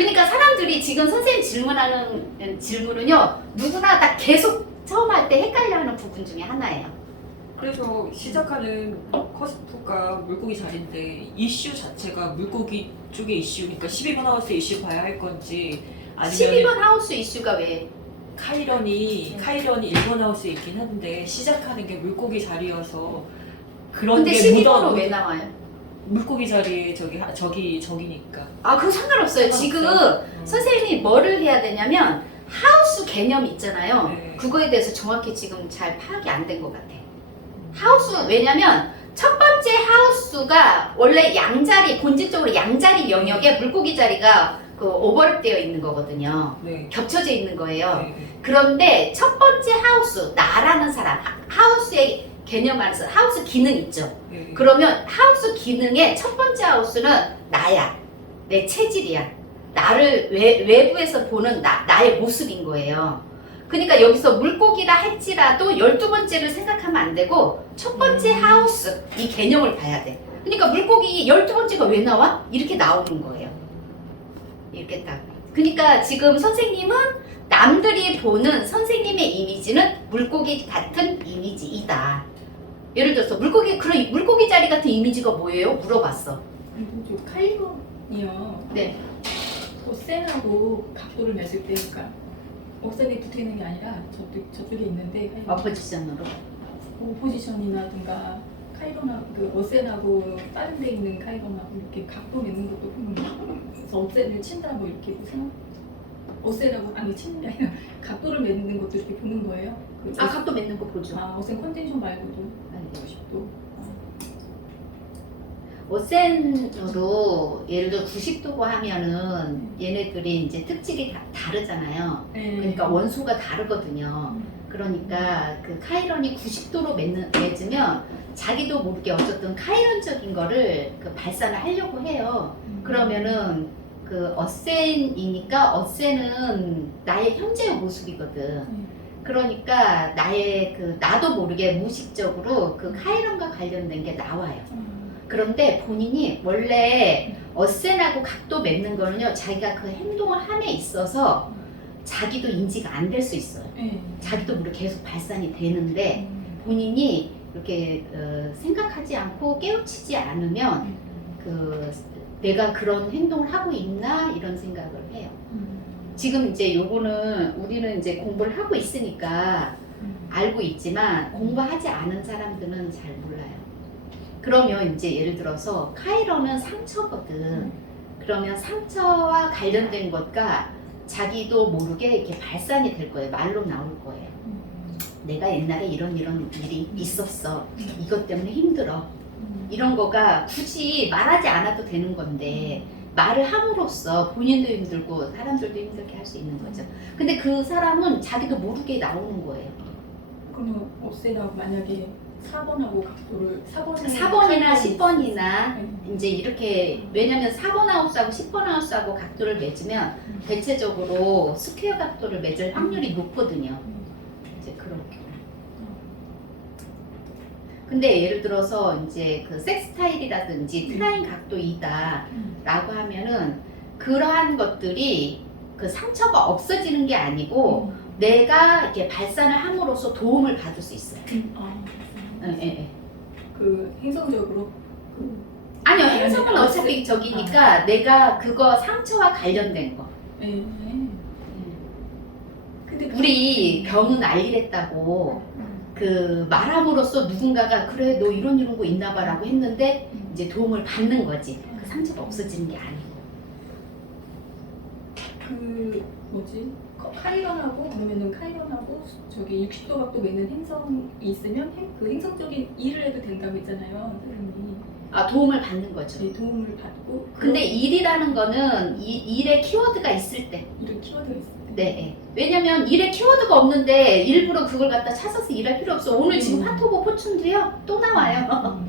그러니까 사람들이 지금 선생님 질문하는 질문은요, 누구나 다 계속 처음 할 때 헷갈려하는 부분 중에 하나예요. 그래서 시작하는 커스프가 물고기 자리인데 이슈 자체가 물고기 쪽의 이슈니까 12번 하우스 이슈 봐야 할 건지 아니면 12번 하우스 이슈가 왜? 카이런이 1번 하우스에 있긴 한데 시작하는 게 물고기 자리여서 그런 근데 게 12번은 왜 나와요? 물고기 자리에 저기니까. 아, 그거 상관없어요. 지금 선생님이 뭐를 해야 되냐면 하우스 개념 있잖아요. 네. 그거에 대해서 정확히 지금 잘 파악이 안 된 것 같아. 하우스, 왜냐면 첫 번째 하우스가 원래 양자리, 본질적으로 양자리 영역에 물고기 자리가 그 오버랩되어 있는 거거든요. 네. 겹쳐져 있는 거예요. 네. 그런데 첫 번째 하우스, 나라는 사람, 하우스의 개념 안에서 하우스 기능 있죠. 네. 그러면 하우스 기능의 첫 번째 하우스는 나야. 내 체질이야. 나를 외부에서 보는 나의 모습인 거예요. 그러니까 여기서 물고기라 할지라도 12번째를 생각하면 안 되고 첫 번째 하우스, 이 개념을 봐야 돼. 그러니까 물고기 12번째가 왜 나와? 이렇게 나오는 거예요. 이렇게 딱. 그러니까 지금 선생님은 남들이 보는 선생님의 이미지는 물고기 같은 이미지이다. 예를 들어서 그런 물고기 자리 같은 이미지가 뭐예요? 물어봤어. 그리고 저 카이론이요. 네. 오센하고 각도를 맺을 때, 그러니까 오센이 붙어 있는 게 아니라 저쪽에 있는데 어포지션으로. 오포지션이라든가 카이론하고 그 오센하고 다른 데 있는 카이론하고 이렇게 각도 맺는 것도 보는 거. 그래서 오센을 친다 뭐 이렇게 보세요. 오센하고 아니 치는 게 아니라 각도를 맺는 것도 이렇게 보는 거예요. 그 아, 각도 맺는 거 보죠. 오센 컨텐션 말고도 네. 90도. 오센으로 예를 들어 90도고 하면은 얘네들이 이제 특질이 다르잖아요. 네. 그러니까 원소가 다르거든요. 그러니까 그 카이런이 90도로 맺으면 자기도 모르게 어쨌든 카이런적인 거를 그 발산을 하려고 해요. 그러면은 그 어센이니까 어센은 나의 현재의 모습이거든. 그러니까 나의 그 나도 모르게 무의식적으로 그 카이런과 관련된 게 나와요. 그런데 본인이 원래 어센하고 각도 맺는 거는요, 자기가 그 행동을 함에 있어서 자기도 인지가 안 될 수 있어요. 자기도 모르게 계속 발산이 되는데 본인이 이렇게 생각하지 않고 깨우치지 않으면 그 내가 그런 행동을 하고 있나 이런 생각을 해요. 지금 이제 요거는 우리는 이제 공부를 하고 있으니까 알고 있지만 공부하지 않은 사람들은 잘 몰라요. 그러면 이제 예를 들어서 카이런은 상처거든. 그러면 상처와 관련된 것과 자기도 모르게 이렇게 발산이 될 거예요. 말로 나올 거예요. 내가 옛날에 이런 일이 있었어. 이것 때문에 힘들어. 이런 거가 굳이 말하지 않아도 되는 건데 말을 함으로써 본인도 힘들고 사람들도 힘들게 할 수 있는 거죠. 근데 그 사람은 자기도 모르게 나오는 거예요. 그러면 오센하고 만약에 4번하고 각도를 4번이나 10번이나 이제 이렇게, 왜냐면 4번 하우스하고 10번 하우스하고 각도를 맺으면 대체적으로 스퀘어 각도를 맺을 확률이 높거든요. 이제 그렇게. 근데 예를 들어서 이제 그 섹스타일이라든지 트라인 각도이다 라고 하면은 그러한 것들이 그 상처가 없어지는 게 아니고 내가 이렇게 발산을 함으로써 도움을 받을 수 있어요. 그 행성적으로 아니요, 행성은 어차피 저기니까 내가 그거 상처와 관련된 거. 근데 우리 병은 알리랬다고 그 말함으로써 누군가가 그래 너 이런 거 있나 봐라고 했는데 이제 도움을 받는 거지. 그 상처가 없어지는 게 아니고. 그 뭐지? 카이런하고 그러면은 카이런하고 저기 60도 각도 맺는 행성이 있으면 그 행성적인 일을 해도 된다고 했잖아요, 선생님이. 아, 도움을 받는 거죠. 네, 도움을 받고. 근데 일이라는 거는 일의 키워드가 있을 때. 이런 키워드가 있어요. 네. 왜냐면 일에 키워드가 없는데 일부러 그걸 갖다 찾아서 일할 필요 없어. 오늘 지금 파토보 포춘도요 또 나와요.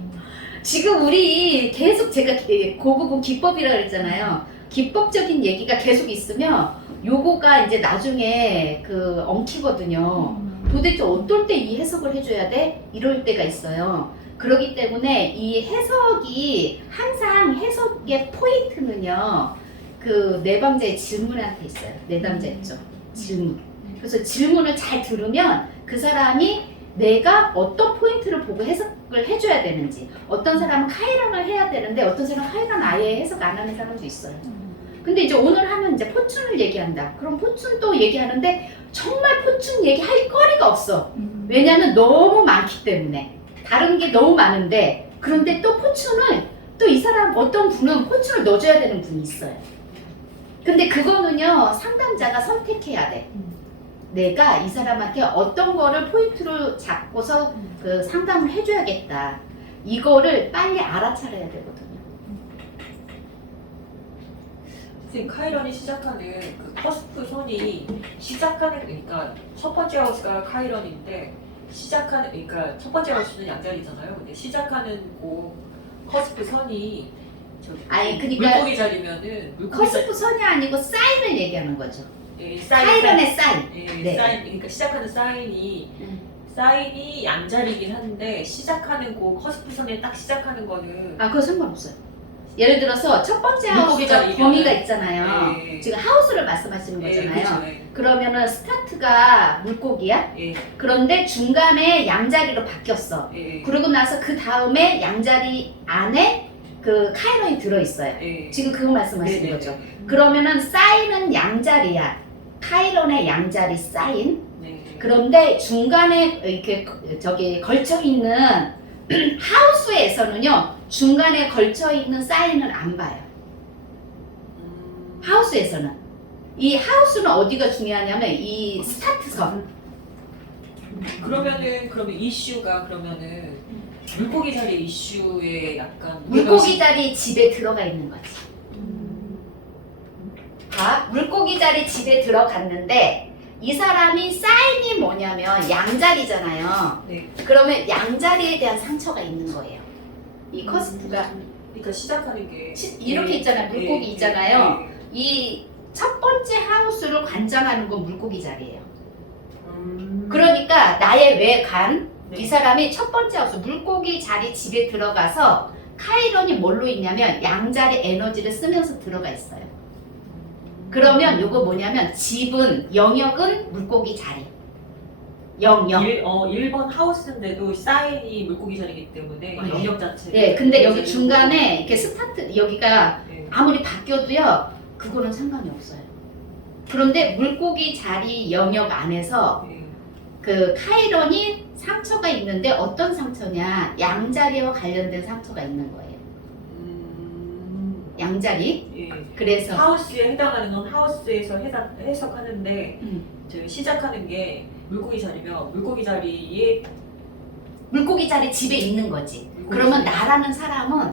지금 우리 계속 제가 고급은 기법이라 그랬잖아요. 기법적인 얘기가 계속 있으면 요거가 이제 나중에 그 엉키거든요. 도대체 어떨 때 이 해석을 해줘야 돼? 이럴 때가 있어요. 그렇기 때문에 이 해석이 항상 해석의 포인트는요, 그 내방자의 질문한테 있어요. 내담자 있죠. 질문. 그래서 질문을 잘 들으면 그 사람이 내가 어떤 포인트를 보고 해석을 해줘야 되는지, 어떤 사람은 카이런을 해야 되는데 어떤 사람은 카이런 아예 해석 안 하는 사람도 있어요. 근데 이제 오늘 하면 이제 포춘을 얘기한다. 그럼 포춘도 얘기하는데 정말 포춘 얘기할 거리가 없어. 왜냐면 너무 많기 때문에. 다른 게 너무 많은데, 그런데 또 포춘을 또 이 사람 어떤 분은 포춘을 넣어줘야 되는 분이 있어요. 근데 그거는요 상담자가 선택해야 돼. 내가 이 사람한테 어떤 거를 포인트로 잡고서 그 상담을 해줘야겠다. 이거를 빨리 알아차려야 되거든요. 선생님, 카이런이 시작하는 그 커스프 선이 시작하는, 그러니까 첫 번째 하우스가 카이런인데 시작하는, 그러니까 첫 번째 하우스는 양자리잖아요. 근데 시작하는 그 커스프 선이 저기 아니, 그러니까 물고기 자리면은 물고기 커스프 선이 아니고 사인을 얘기하는 거죠. 사인, 카이런의 사인. 네. 네. 사인, 그러니까 시작하는 사인이 양자리긴 한데 시작하는 그 커스프 선에 딱 시작하는 거는 아, 그거 상관없어요. 예를 들어서 첫 번째 물고기 하우스가 자리면은- 범위가 있잖아요. 네. 지금 하우스를 말씀하시는 거잖아요. 그렇죠. 네. 그러면은 스타트가 물고기야. 예, 그런데 중간에 양자리로 바뀌었어. 예, 그러고 나서 그 다음에 양자리 안에 그 카이런이 들어있어요. 예. 지금 그거 말씀하시는 네네네. 거죠. 그러면은 사인은 양자리야. 카이런의 양자리 사인. 네. 그런데 중간에 이렇게 저기 걸쳐 있는 하우스에서는요 중간에 걸쳐 있는 사인을 안 봐요. 하우스에서는 이 하우스는 어디가 중요하냐면 이 스타트선. 그러면 이슈가 그러면은 물고기 자리 이슈에 약간 물고기 자리 집에 들어가 있는 거지. 봐, 물고기 자리 집에 들어갔는데 이 사람이 사인이 뭐냐면 양자리잖아요. 네. 그러면 양자리에 대한 상처가 있는 거예요. 이 커스프가 그러니까 시작하는 게 이렇게 있잖아요. 물고기 있잖아요. 이 첫 번째 하우스를 관장하는 건 물고기 자리예요. 그러니까 나의 외관, 이 사람이 첫 번째 하우스 물고기 자리 집에 들어가서 카이런이 뭘로 있냐면 양자리 에너지를 쓰면서 들어가 있어요. 그러면 요거 뭐냐면 집은 영역은 물고기 자리. 영역. 1번 하우스인데도 사인이 물고기 자리이기 때문에 네. 영역 자체가 네, 근데 여기 중간에 이렇게 스타트 여기가 네. 아무리 바뀌어도요 그거는 상관이 없어요. 그런데 물고기 자리 영역 안에서 네. 그 카이런이 상처가 있는데 어떤 상처냐? 양자리와 관련된 상처가 있는 거예요. 양자리. 예. 그래서 하우스에 해당하는 건 하우스에서 해석하는데 음. 저 시작하는 게 물고기 자리면 물고기 자리에 물고기 자리 집에 있는 거지. 물고기 그러면 자리. 나라는 사람은